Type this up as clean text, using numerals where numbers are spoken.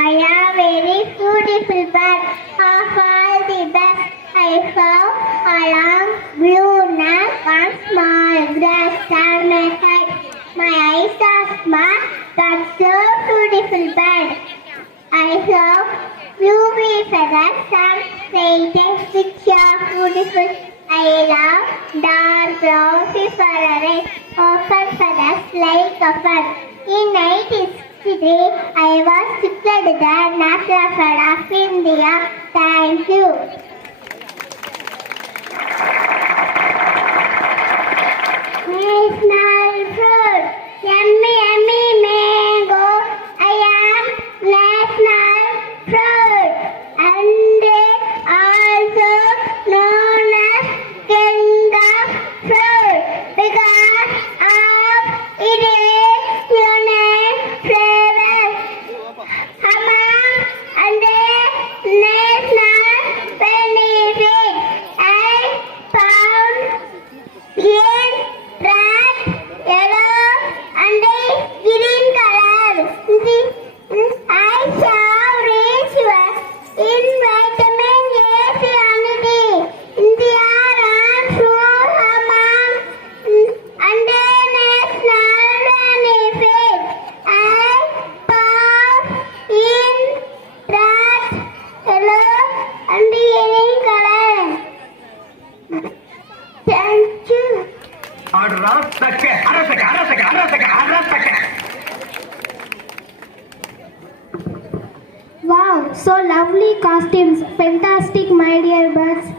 I am very beautiful bird of all the best. I have a long blue neck, one small grass on my head. My eyes are small, but so beautiful bird. I have blue feathers and faces which are beautiful. I love dark brown feathers, open feathers like a fur. In 1963, I was declared the National Bird of India. Thank you. National fruit, yummy yummy mango. I am national fruit, and also known as king of fruit because of its unique flavor. Among and national benefits, I found green, red, yellow, and green color. I have rich in vitamin A and D. They are fruit among and national benefits. I found in red, yellow, and green color. Thank you. Wow, so lovely costumes. Fantastic, my dear birds.